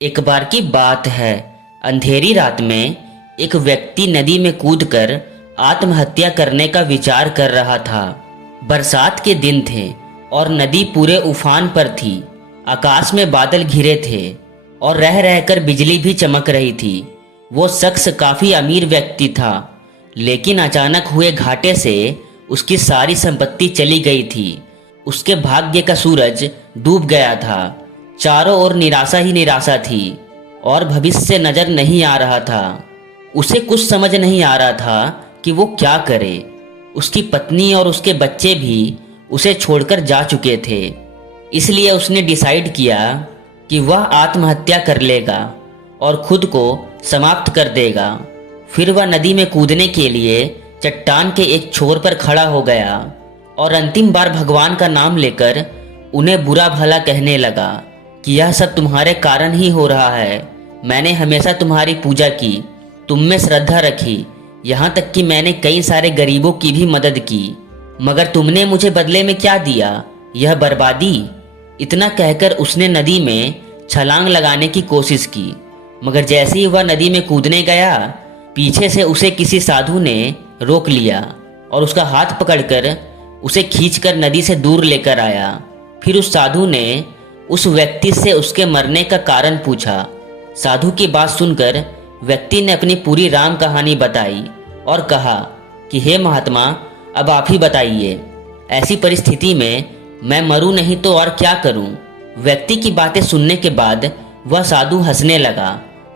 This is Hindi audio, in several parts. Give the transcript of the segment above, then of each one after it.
एक बार की बात है। अंधेरी रात में एक व्यक्ति नदी में कूदकर आत्महत्या करने का विचार कर रहा था। बरसात के दिन थे और नदी पूरे उफान पर थी। आकाश में बादल घिरे थे और रह रहकर बिजली भी चमक रही थी। वो शख्स काफी अमीर व्यक्ति था, लेकिन अचानक हुए घाटे से उसकी सारी संपत्ति चली गई थी। उसके भाग्य का सूरज डूब गया था। चारों ओर निराशा ही निराशा थी और भविष्य नजर नहीं आ रहा था। उसे कुछ समझ नहीं आ रहा था कि वो क्या करे। उसकी पत्नी और उसके बच्चे भी उसे छोड़कर जा चुके थे। इसलिए उसने डिसाइड किया कि वह आत्महत्या कर लेगा और खुद को समाप्त कर देगा। फिर वह नदी में कूदने के लिए चट्टान के एक छोर पर खड़ा हो गया और अंतिम बार भगवान का नाम लेकर उन्हें बुरा भला कहने लगा कि यह सब तुम्हारे कारण ही हो रहा है। मैंने हमेशा तुम्हारी पूजा की, तुम में श्रद्धा रखी, यहाँ तक कि मैंने कई सारे गरीबों की भी मदद की, मगर तुमने मुझे बदले में क्या दिया? यह बर्बादी। इतना कहकर उसने नदी में छलांग लगाने की कोशिश की, मगर जैसे ही वह नदी में कूदने गया, पीछे से उसे किसी साधु ने रोक लिया और उसका हाथ पकड़कर उसे खींचकर नदी से दूर लेकर आया। फिर उस साधु ने उस व्यक्ति से उसके मरने का कारण पूछा। साधु की बात सुनकर व्यक्ति ने अपनी पूरी राम कहानी बताई और कहा कि हे महात्मा, अब आप ही बताइए, ऐसी परिस्थिति में मैं मरूं नहीं तो और क्या करूं? व्यक्ति की बातें सुनने के बाद वह साधु हंसने लगा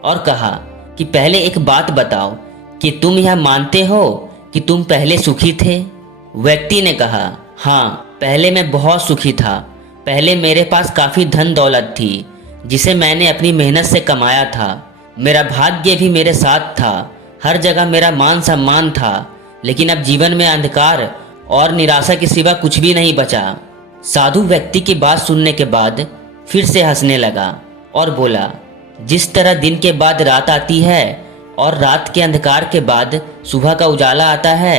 और कहा कि पहले एक बात बताओ कि तुम यह मानते हो कि तुम पहले सुखी थे? व्यक्ति ने कहा, हाँ, पहले मैं बहुत सुखी था। पहले मेरे पास काफ़ी धन दौलत थी जिसे मैंने अपनी मेहनत से कमाया था। मेरा भाग्य भी मेरे साथ था, हर जगह मेरा मान सम्मान था। लेकिन अब जीवन में अंधकार और निराशा के सिवा कुछ भी नहीं बचा। साधु व्यक्ति की बात सुनने के बाद फिर से हंसने लगा और बोला, जिस तरह दिन के बाद रात आती है और रात के अंधकार के बाद सुबह का उजाला आता है,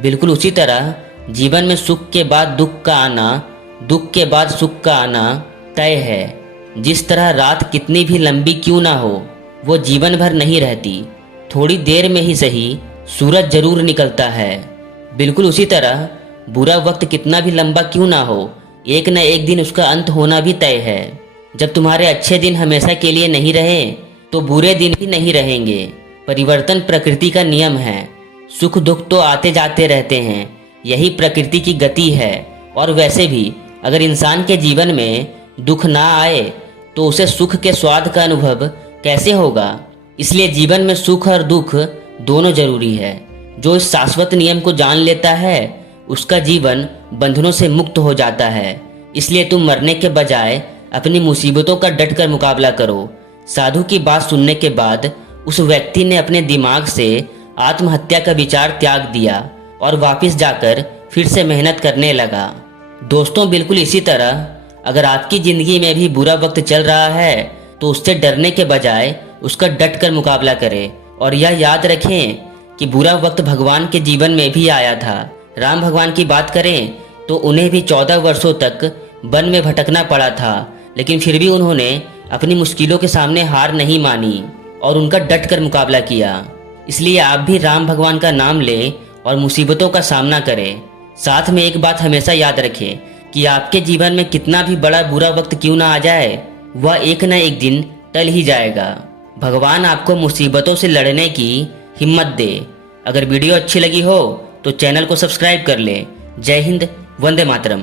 बिल्कुल उसी तरह जीवन में सुख के बाद दुख का आना, दुख के बाद सुख का आना तय है। जिस तरह रात कितनी भी लंबी क्यों ना हो, वो जीवन भर नहीं रहती, थोड़ी देर में ही सही सूरज जरूर निकलता है। बिल्कुल उसी तरह बुरा वक्त कितना भी लंबा क्यों ना हो, एक न एक दिन उसका अंत होना भी तय है। जब तुम्हारे अच्छे दिन हमेशा के लिए नहीं रहे तो बुरे दिन भी नहीं रहेंगे। परिवर्तन प्रकृति का नियम है। सुख दुख तो आते जाते रहते हैं, यही प्रकृति की गति है। और वैसे भी अगर इंसान के जीवन में दुख ना आए तो उसे सुख के स्वाद का अनुभव कैसे होगा? इसलिए जीवन में सुख और दुख दोनों जरूरी है। जो इस शाश्वत नियम को जान लेता है उसका जीवन बंधनों से मुक्त हो जाता है। इसलिए तुम मरने के बजाय अपनी मुसीबतों का डटकर मुकाबला करो। साधु की बात सुनने के बाद उस व्यक्ति ने अपने दिमाग से आत्महत्या का विचार त्याग दिया और वापस जाकर फिर से मेहनत करने लगा। दोस्तों, बिल्कुल इसी तरह अगर आपकी ज़िंदगी में भी बुरा वक्त चल रहा है तो उससे डरने के बजाय उसका डट कर मुकाबला करें। और यह याद रखें कि बुरा वक्त भगवान के जीवन में भी आया था। राम भगवान की बात करें तो उन्हें भी 14 वर्षों तक वन में भटकना पड़ा था, लेकिन फिर भी उन्होंने अपनी मुश्किलों के सामने हार नहीं मानी और उनका डट कर मुकाबला किया। इसलिए आप भी राम भगवान का नाम लें और मुसीबतों का सामना करें। साथ में एक बात हमेशा याद रखें कि आपके जीवन में कितना भी बड़ा बुरा वक्त क्यों ना आ जाए, वह एक न एक दिन टल ही जाएगा। भगवान आपको मुसीबतों से लड़ने की हिम्मत दे। अगर वीडियो अच्छी लगी हो तो चैनल को सब्सक्राइब कर लें। जय हिंद, वंदे मातरम।